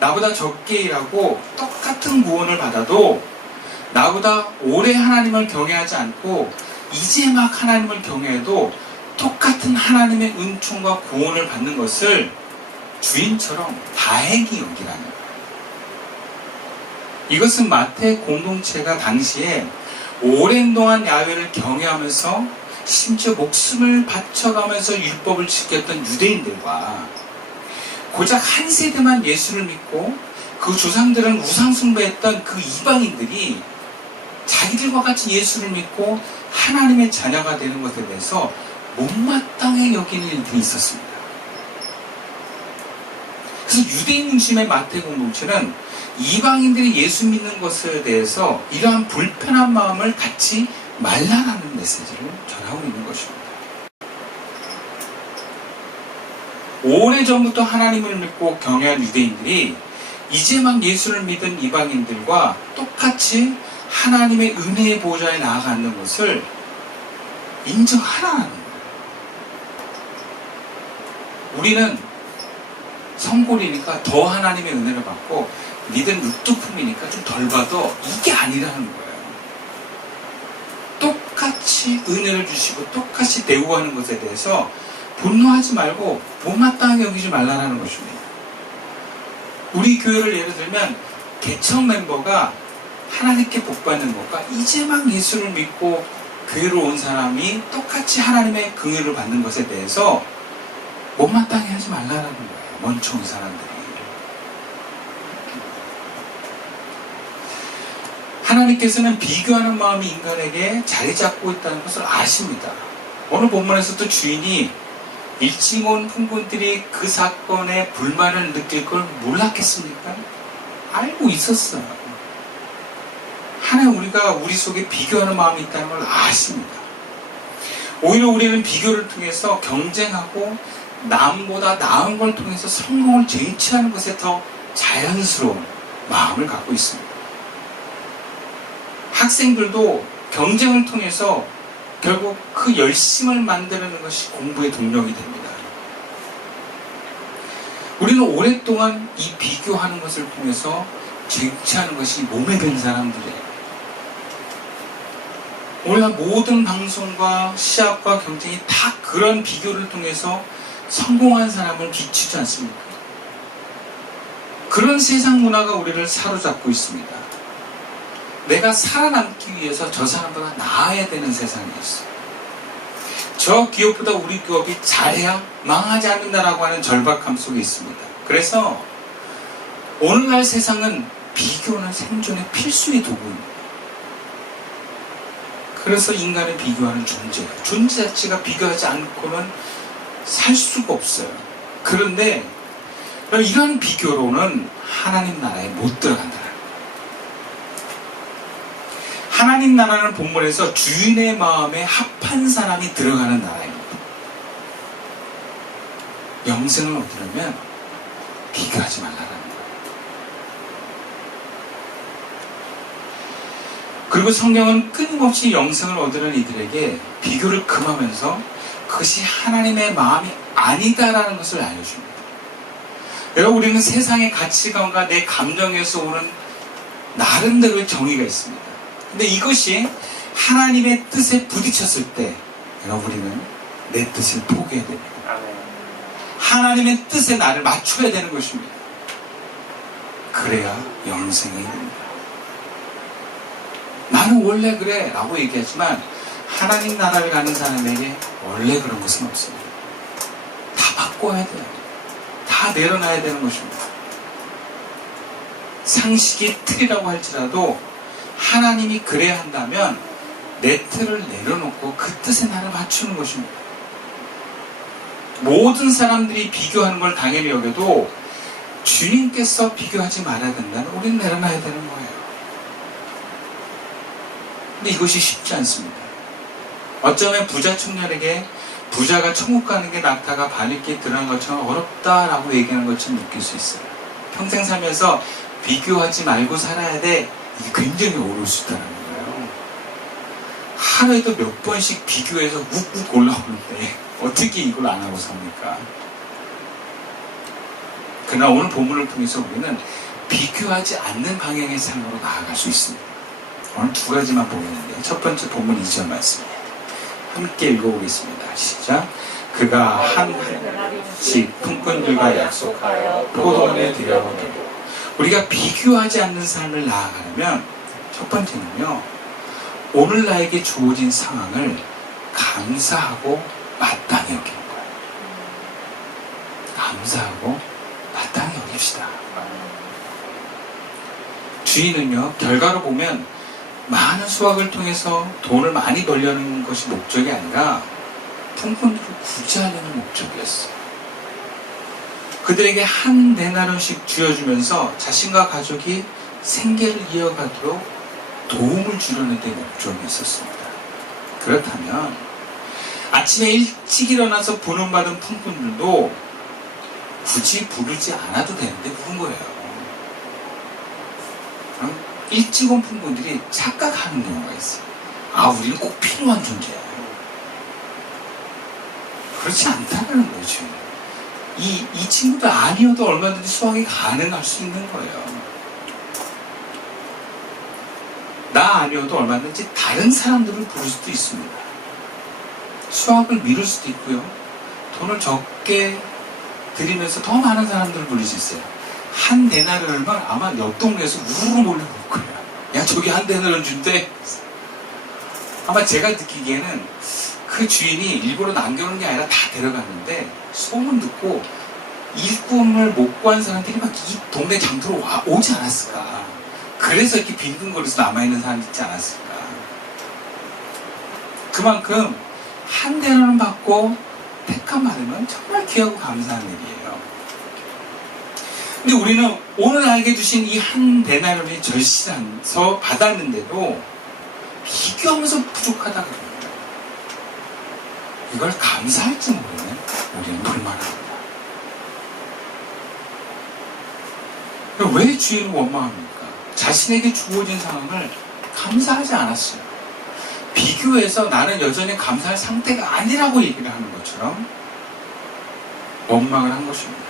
나보다 적게 일하고 똑같은 구원을 받아도 나보다 오래 하나님을 경외하지 않고 이제 막 하나님을 경외해도 똑같은 하나님의 은총과 구원을 받는 것을 주인처럼 다행히 여기라는 거예요. 이것은 마태 공동체가 당시에 오랜 동안 야훼를 경외하면서 심지어 목숨을 바쳐가면서 율법을 지켰던 유대인들과 고작 한 세대만 예수를 믿고 그 조상들은 우상숭배했던 그 이방인들이 자기들과 같이 예수를 믿고 하나님의 자녀가 되는 것에 대해서 못마땅해 여기는 일들이 있었습니다. 그래서 유대인 중심의 마태 공동체는 이방인들이 예수 믿는 것에 대해서 이러한 불편한 마음을 갖지 말라라는 메시지를 전하고 있는 것입니다. 오래전부터 하나님을 믿고 경외한 유대인들이 이제 막 예수를 믿은 이방인들과 똑같이 하나님의 은혜의 보좌에 나아가는 것을 인정하라는 거예요. 우리는 성골이니까 더 하나님의 은혜를 받고 니들 육두품이니까 좀 덜 받아. 이게 아니라는 거예요. 똑같이 은혜를 주시고 똑같이 대우하는 것에 대해서 분노하지 말고 못마땅하게 여기지 말라는 것입니다. 우리 교회를 예를 들면 개척 멤버가 하나님께 복받는 것과 이제 막 예수를 믿고 교회로 온 사람이 똑같이 하나님의 긍휼을 받는 것에 대해서 못마땅해 하지 말라는 거예요. 먼저 온 사람들이. 하나님께서는 비교하는 마음이 인간에게 자리 잡고 있다는 것을 아십니다. 오늘 본문에서도 주인이 일찍 온 품꾼들이 그 사건에 불만을 느낄 걸 몰랐겠습니까? 알고 있었어요. 하나님 우리가 우리 속에 비교하는 마음이 있다는 걸 아십니다. 오히려 우리는 비교를 통해서 경쟁하고 남보다 나은 걸 통해서 성공을 쟁취하는 것에 더 자연스러운 마음을 갖고 있습니다. 학생들도 경쟁을 통해서 결국 그 열심을 만드는 것이 공부의 동력이 됩니다. 우리는 오랫동안 이 비교하는 것을 통해서 쟁취하는 것이 몸에 밴 사람들이에요. 오늘 모든 방송과 시합과 경쟁이 다 그런 비교를 통해서 성공한 사람을 비추지 않습니까? 그런 세상 문화가 우리를 사로잡고 있습니다. 내가 살아남기 위해서 저 사람보다 나아야 되는 세상이 있어요. 저 기업보다 우리 기업이 잘해야 망하지 않는다라고 하는 절박함 속에 있습니다. 그래서 오늘날 세상은 비교는 생존의 필수의 도구입니다. 그래서 인간은 비교하는 존재예요. 존재 자체가 비교하지 않고는 살 수가 없어요. 그런데 이런 비교로는 하나님 나라에 못 들어간다. 하나님 나라는 본문에서 주인의 마음에 합한 사람이 들어가는 나라입니다. 영생을 얻으려면 비교하지 말라는 거예요. 그리고 성경은 끊임없이 영생을 얻으는 이들에게 비교를 금하면서 그것이 하나님의 마음이 아니다라는 것을 알려줍니다. 여러분, 우리는 세상의 가치관과 내 감정에서 오는 나름대로의 정의가 있습니다. 근데 이것이 하나님의 뜻에 부딪혔을 때 여러분, 우리는 내 뜻을 포기해야 됩니다. 하나님의 뜻에 나를 맞춰야 되는 것입니다. 그래야 영생이 됩니다. 나는 원래 그래 라고 얘기하지만 하나님 나라를 가는 사람에게 원래 그런 것은 없습니다. 다 바꿔야 돼요. 다 내려놔야 되는 것입니다. 상식이 틀이라고 할지라도 하나님이 그래야 한다면 내 틀을 내려놓고 그 뜻에 나를 맞추는 것입니다. 모든 사람들이 비교하는 걸 당연히 여겨도 주님께서 비교하지 말아야 된다는 우리는 내려놔야 되는 거예요. 근데 이것이 쉽지 않습니다. 어쩌면 부자 청년에게 부자가 천국 가는 게 낙타가 바늘길 들어간 것처럼 어렵다라고 얘기하는 것처럼 느낄 수 있어요. 평생 살면서 비교하지 말고 살아야 돼. 이게 굉장히 어려울 수 있다는 거예요. 하루에도 몇 번씩 비교해서 욱욱 올라오는데 어떻게 이걸 안 하고 삽니까? 그러나 오늘 본문을 통해서 우리는 비교하지 않는 방향의 삶으로 나아갈 수 있습니다. 오늘 두 가지만 보겠는데, 첫 번째 본문 2절 말씀입니다. 함께 읽어보겠습니다. 시작. 그가 한 해씩 품꾼들과 약속하여 포도원에 들여보내고. 우리가 비교하지 않는 삶을 나아가려면 첫 번째는요, 오늘 나에게 주어진 상황을 감사하고 마땅히 여기는 거예요. 감사하고 마땅히 여깁시다. 주인은요, 결과로 보면 많은 수확을 통해서 돈을 많이 벌려는 것이 목적이 아니라 품꾼들을 구제하려는 목적이었어요. 그들에게 한 데나리온씩 쥐어주면서 자신과 가족이 생계를 이어가도록 도움을 주려는 데 목적이 있었습니다. 그렇다면 아침에 일찍 일어나서 부름받은 품꾼들도 굳이 부르지 않아도 되는데 부른 거예요. 일찍 온 품꾼들이 착각하는 경우가 있어요. 아, 우리는 꼭 필요한 존재야. 그렇지 않다는 거죠. 이 친구들 아니어도 얼마든지 수확이 가능할 수 있는 거예요. 나 아니어도 얼마든지 다른 사람들을 부를 수도 있습니다. 수확을 미룰 수도 있고요. 돈을 적게 드리면서 더 많은 사람들을 부를 수 있어요. 한 데나리온만 아마 옆 동네에서 우르르 몰려올 거예요. 야, 저기 한 데나리온 준대. 아마 제가 느끼기에는 그 주인이 일부러 남겨놓은 게 아니라 다 데려갔는데 소문 듣고 일꾼을 못 구한 사람들이 막 이 동네 장터로 오지 않았을까. 그래서 이렇게 빈둥거려서 남아있는 사람이 있지 않았을까. 그만큼 한 데나리온 받고 택함 받으면 정말 귀하고 감사한 일이에요. 근데 우리는 오늘 나에게 주신 이 한 데나리온이 절실해서 받았는데도 비교하면서 부족하다고 합니다. 이걸 감사할지 모르면 우리는 불만합니다. 왜 주인을 원망합니까? 자신에게 주어진 상황을 감사하지 않았어요. 비교해서 나는 여전히 감사할 상태가 아니라고 얘기를 하는 것처럼 원망을 한 것입니다.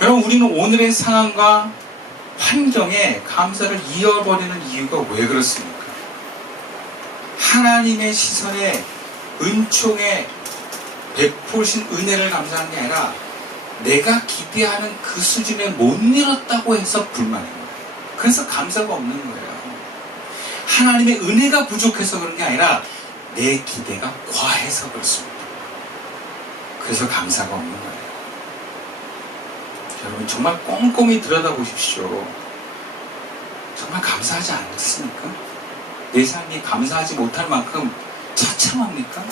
여러분, 우리는 오늘의 상황과 환경에 감사를 잃어버리는 이유가 왜 그렇습니까? 하나님의 시선에 은총에 베푸신 은혜를 감사하는 게 아니라 내가 기대하는 그 수준에 못 이뤘다고 해서 불만인 거예요. 그래서 감사가 없는 거예요. 하나님의 은혜가 부족해서 그런 게 아니라 내 기대가 과해서 그렇습니다. 그래서 감사가 없는 거예요. 여러분, 정말 꼼꼼히 들여다보십시오. 정말 감사하지 않습니까? 내 삶이 감사하지 못할 만큼 처참합니까?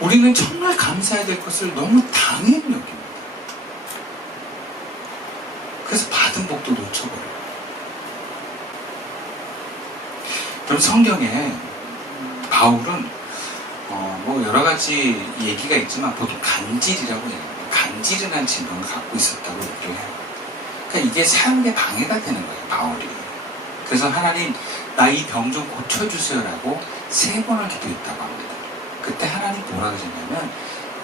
우리는 정말 감사해야 될 것을 너무 당연히 여깁니다. 그래서 받은 복도 놓쳐버려요. 그럼 성경에 바울은 뭐 여러 가지 얘기가 있지만 보통 간질이라고 해요. 간질이라는 질병을 갖고 있었다고 얘기를 해요. 그러니까 이게 사역에 방해가 되는 거예요, 바울이. 그래서 하나님, 나 이 병 좀 고쳐주세요라고 3번을 기도했다고 합니다. 그때 하나님 뭐라 그러셨냐면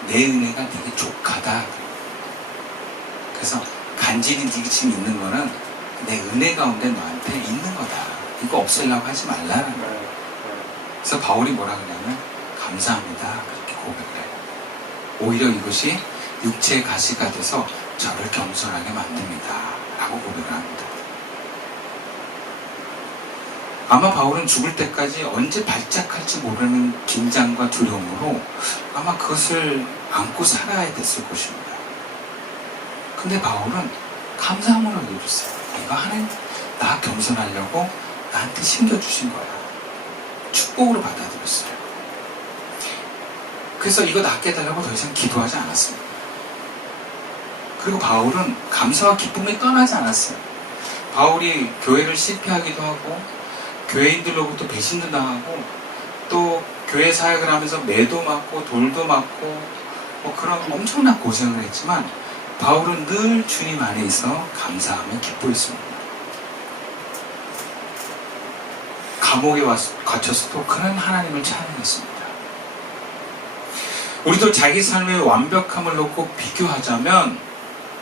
내 은혜가 되게 족하다. 그래서 간질이 네게 지금 있는 거는 내 은혜 가운데 너한테 있는 거다. 이거 없애려고 하지 말라는 거예요. 그래서 바울이 뭐라 그러냐면 감사합니다. 그렇게 고백을 해요. 오히려 이것이 육체의 가시가 돼서 저를 겸손하게 만듭니다. 라고 고백을 합니다. 아마 바울은 죽을 때까지 언제 발작할지 모르는 긴장과 두려움으로 아마 그것을 안고 살아야 됐을 것입니다. 근데 바울은 감사함으로 여겨주세요. 이거 하나님, 나 겸손하려고 나한테 심겨주신 거야. 축복으로 받아들였어요. 그래서 이거 낫게 해달라고 더 이상 기도하지 않았습니다. 그리고 바울은 감사와 기쁨이 떠나지 않았어요. 바울이 교회를 실패하기도 하고 교회인들로부터 배신도 당하고 또 교회 사역을 하면서 매도 맞고 돌도 맞고 뭐 그런 엄청난 고생을 했지만 바울은 늘 주님 안에 있어 감사하며 기뻐했습니다. 감옥에 갇혔어도 그는 하나님을 찬양했습니다. 우리도 자기 삶의 완벽함을 놓고 비교하자면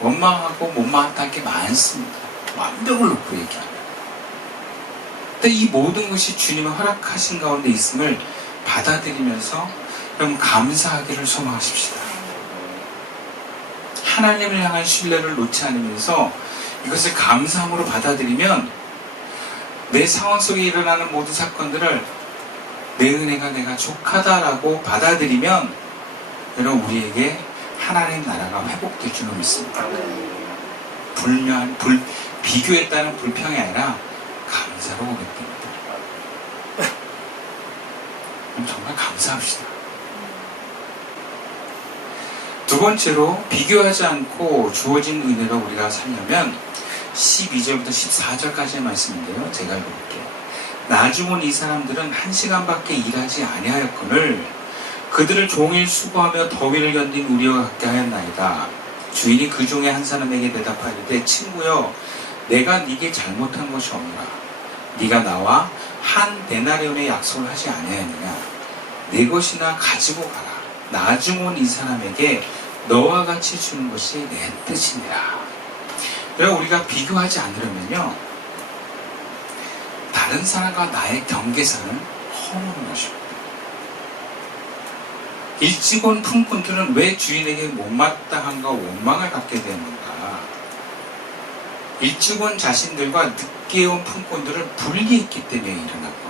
원망하고 못마땅한 게 많습니다. 완벽을 놓고 얘기합니다. 근데 이 모든 것이 주님의 허락하신 가운데 있음을 받아들이면서 여러분 감사하기를 소망하십시다. 하나님을 향한 신뢰를 놓지 않으면서 이것을 감사함으로 받아들이면 내 상황 속에 일어나는 모든 사건들을 내 은혜가 내가 족하다라고 받아들이면 여러분 우리에게 하나님 나라가 회복될 줄로 믿습니다. 비교했다는 불평이 아니라 감사로 고백됩니다. 그럼 정말 감사합시다. 두 번째로 비교하지 않고 주어진 은혜로 우리가 살려면 12절부터 14절까지의 말씀인데요. 제가 읽어볼게요. 나중은 이 사람들은 1시간밖에 일하지 아니하였거늘 그들을 종일 수고하며 더위를 견딘 우리와 같게 하였나이다. 주인이 그 중에 한 사람에게 대답하였되 친구여 내가 네게 잘못한 것이 없노라. 네가 나와 한 데나리온의 약속을 하지 아니하였느냐. 네 것이나 가지고 가라. 나중 온 이 사람에게 너와 같이 주는 것이 내 뜻이니라. 그래서 우리가 비교하지 않으려면요 다른 사람과 나의 경계선을 허무는 것입니다. 일찍 온 품꾼들은 왜 주인에게 못마땅함과 원망을 갖게 되는가? 일찍 온 자신들과 늦게 온 품꾼들을 분리했기 때문에 일어난 겁니다.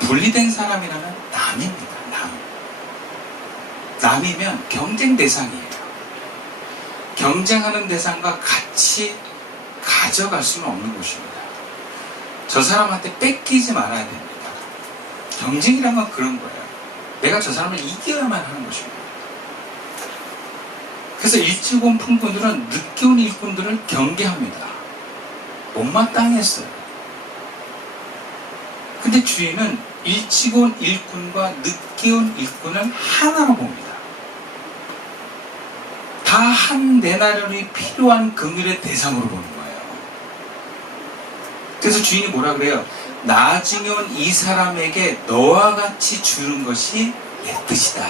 분리된 사람이라면 남입니다. 남이면 경쟁 대상이에요. 경쟁하는 대상과 같이 가져갈 수는 없는 것입니다. 저 사람한테 뺏기지 말아야 됩니다. 경쟁이란 건 그런 거예요. 내가 저 사람을 이겨야만 하는 것입니다. 그래서 일찍 온 품꾼들은 늦게 온 일꾼들을 경계합니다. 못마땅했어요. 근데 주인은 일찍 온 일꾼과 늦게 온 일꾼을 하나로 봅니다. 다 한 데나리온이 필요한 긍휼의 대상으로 보는 거예요. 그래서 주인이 뭐라 그래요? 나중에 온 이 사람에게 너와 같이 주는 것이 내 뜻이다.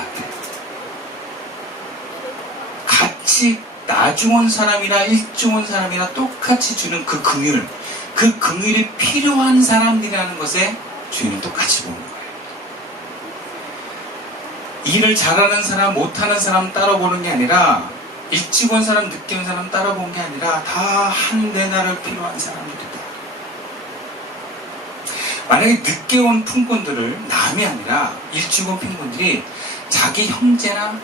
같이 나중 온 사람이나 일찍 온 사람이나 똑같이 주는 그 긍휼, 그 긍휼이 필요한 사람들이라는 것에 주인은 똑같이 보는 거예요. 일을 잘하는 사람, 못하는 사람 따라보는 게 아니라 일찍 온 사람, 늦게 온 사람 따라본 게 아니라 다 한 데나리온 필요한 사람들이다. 만약에 늦게 온 품꾼들을 남이 아니라 일찍 온 품꾼들이 자기 형제나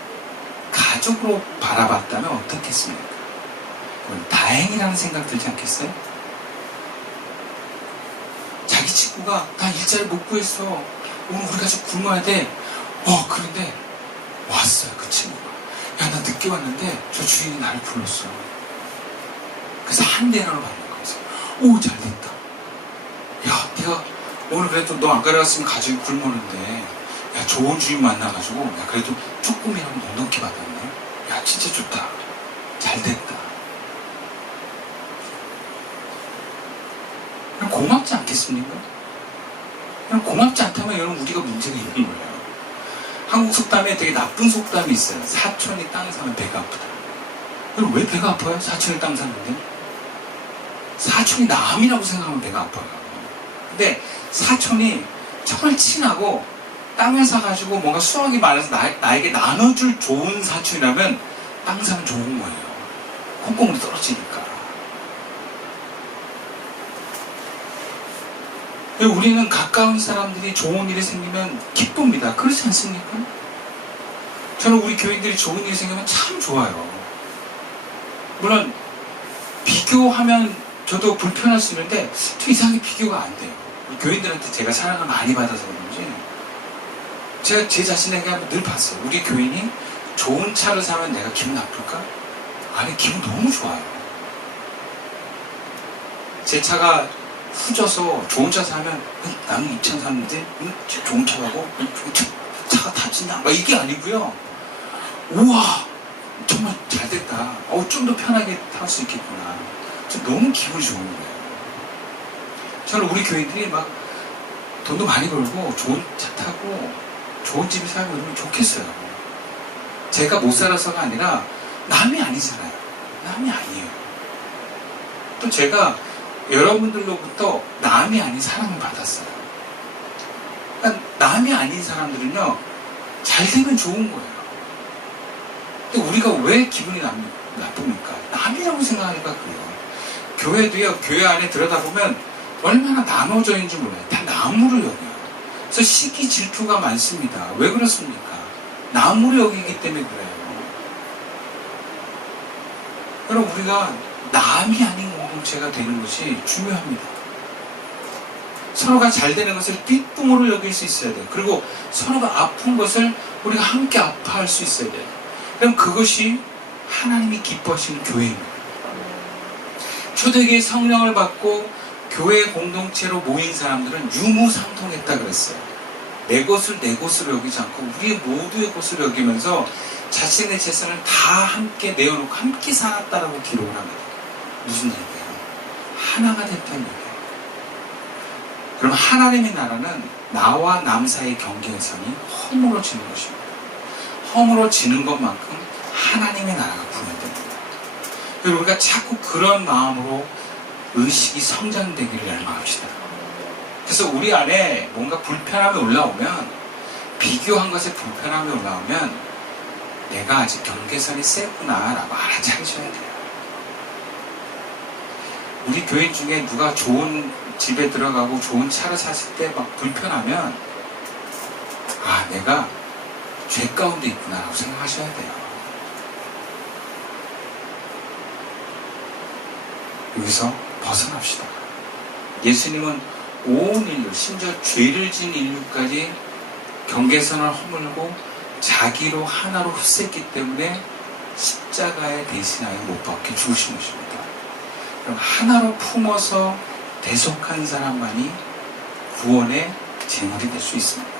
가족으로 바라봤다면 어떻겠습니까? 그건 다행이라는 생각 들지 않겠어요? 자기 친구가 나 일자리 못 구했어. 오늘 우리 가족 굶어야 돼. 그런데 왔어요. 그 친구가. 야, 나 늦게 왔는데 저 주인이 나를 불렀어. 그래서 한 데나리온을 받는 거였어. 오, 잘 됐다. 야, 내가 오늘 그래도 너 안 가져갔으면 가족이 굶었는데 야, 좋은 주인 만나가지고 야, 그래도 조금이라도 넉넉히 받았네. 야, 진짜 좋다. 잘 됐다. 그럼 고맙지 않겠습니까? 그럼 고맙지 않다면 여러분 우리가 문제가 있는 거예요. 한국 속담에 되게 나쁜 속담이 있어요. 사촌이 땅 사면 배가 아프다. 그럼 왜 배가 아파요? 사촌이 땅 사는데? 사촌이 남이라고 생각하면 배가 아파요. 근데 사촌이 정말 친하고 땅을 사가지고 뭔가 수확이 많아서 나에게 나눠줄 좋은 사촌이라면 땅 사면 좋은 거예요. 콩콩으로 떨어지니까. 우리는 가까운 사람들이 좋은 일이 생기면 기쁩니다. 그렇지 않습니까? 저는 우리 교인들이 좋은 일이 생기면 참 좋아요. 물론 비교하면 저도 불편할 수 있는데 저 이상하게 비교가 안 돼요. 교인들한테 제가 사랑을 많이 받아서 그런지 제가 제 자신에게 한번 늘 봤어요. 우리 교인이 좋은 차를 사면 내가 기분 나쁠까? 아니, 기분 너무 좋아요. 제 차가 후져서 좋은 차 사면 나는 이 차 샀는데 좋은 차 사고 차가 타진다 막 이게 아니고요. 우와 정말 잘 됐다. 좀 더 편하게 탈 수 있겠구나. 너무 기분이 좋은 거예요. 저는 우리 교인들이 막 돈도 많이 벌고 좋은 차 타고 좋은 집에 살고 이러면 좋겠어요. 제가 못 살아서가 아니라 남이 아니잖아요. 남이 아니에요. 또 제가 여러분들로부터 남이 아닌 사랑을 받았어요. 그러니까 남이 아닌 사람들은요, 잘 되면 좋은 거예요. 근데 우리가 왜 기분이 나쁩니까? 남이라고 생각하니까 그래요. 교회도요, 교회 안에 들여다보면 얼마나 나눠져 있는지 몰라요. 다 나무를 여겨요. 그래서 시기 질투가 많습니다. 왜 그렇습니까? 나무를 여기기 때문에 그래요. 여러분, 우리가 남이 아닌 공동체가 되는 것이 중요합니다. 서로가 잘 되는 것을 뒷부모로 여길 수 있어야 돼요. 그리고 서로가 아픈 것을 우리가 함께 아파할 수 있어야 돼요. 그럼 그것이 하나님이 기뻐하시는 교회입니다. 초대교회 성령을 받고 교회 공동체로 모인 사람들은 유무상통했다 그랬어요. 내 것을 내 것으로 여기지 않고 우리 모두의 것으로 여기면서 자신의 재산을 다 함께 내어놓고 함께 살았다라고 기록을 합니다. 무슨 얘기예요? 하나가 됐다는 얘기예요. 그럼 하나님의 나라는 나와 남 사이의 경계선이 허물어지는 것입니다. 허물어지는 것만큼 하나님의 나라가 구현됩니다. 그리고 우리가 자꾸 그런 마음으로 의식이 성장되기를 열망합시다. 그래서 우리 안에 뭔가 불편함이 올라오면, 비교한 것에 불편함이 올라오면 내가 아직 경계선이 세구나 라고 알아차리셔야 돼요. 우리 교인 중에 누가 좋은 집에 들어가고 좋은 차를 샀을 때 막 불편하면, 아, 내가 죄 가운데 있구나 라고 생각하셔야 돼요. 여기서 벗어납시다. 예수님은 온 인류, 심지어 죄를 지은 인류까지 경계선을 허물고 자기로 하나로 흡수했기 때문에 십자가에 대신하여 못 박혀 죽으신 것입니다. 그럼 하나로 품어서 대속한 사람만이 구원의 제물이 될 수 있습니다.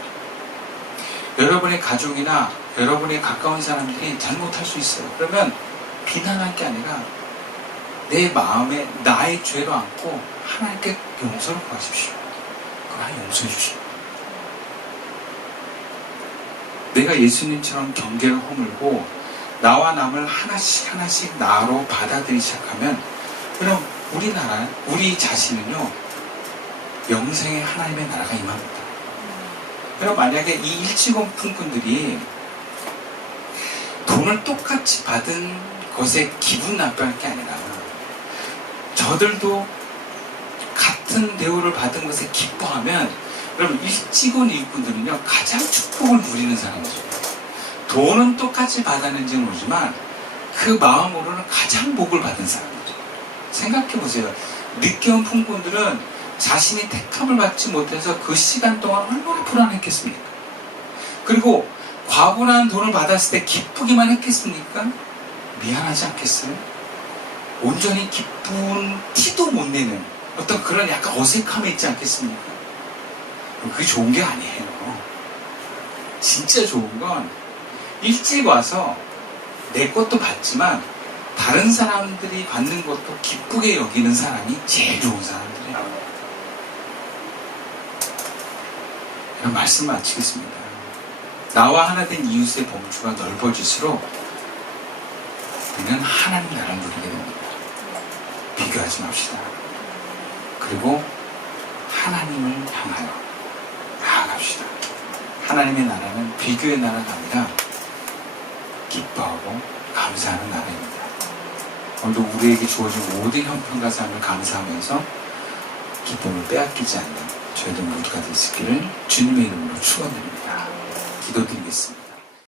여러분의 가족이나 여러분의 가까운 사람들이 잘못할 수 있어요. 그러면 비난할 게 아니라 내 마음에 나의 죄로 안고 하나님께 용서를 구하십시오. 그럼 하나님 용서해 주십시오. 내가 예수님처럼 경계를 허물고 나와 남을 하나씩 하나씩 나로 받아들이기 시작하면, 그럼 우리나라, 우리 자신은요, 영생의 하나님의 나라가 임합니다. 그럼 만약에 이 일찍온 품꾼들이 돈을 똑같이 받은 것에 기분 나빠할 게 아니라 저들도 같은 대우를 받은 것에 기뻐하면, 그럼 일찍 온 일꾼들은요, 가장 축복을 누리는 사람이죠. 돈은 똑같이 받았는지는 모르지만 그 마음으로는 가장 복을 받은 사람이죠. 생각해 보세요. 늦게 온 품꾼들은 자신이 택함을 받지 못해서 그 시간 동안 얼마나 불안했겠습니까? 그리고 과분한 돈을 받았을 때 기쁘기만 했겠습니까? 미안하지 않겠어요? 온전히 기쁜 티도 못 내는 어떤 그런 약간 어색함이 있지 않겠습니까? 그게 좋은 게 아니에요. 진짜 좋은 건 일찍 와서 내 것도 받지만 다른 사람들이 받는 것도 기쁘게 여기는 사람이 제일 좋은 사람들이에요. 그럼 말씀 마치겠습니다. 나와 하나 된 이웃의 범주가 넓어질수록 우리는 하나님 나라를 누리게 됩니다. 비교하지 맙시다. 그리고 하나님을 향하여 나아갑시다. 하나님의 나라는 비교의 나라가 아니라 기뻐하고 감사하는 나라입니다. 오늘도 우리에게 주어진 모든 형편과 삶을 감사하면서 기쁨을 빼앗기지 않는 저희들 모두가 되시기를 주님의 이름으로 축원드립니다. 기도드리겠습니다.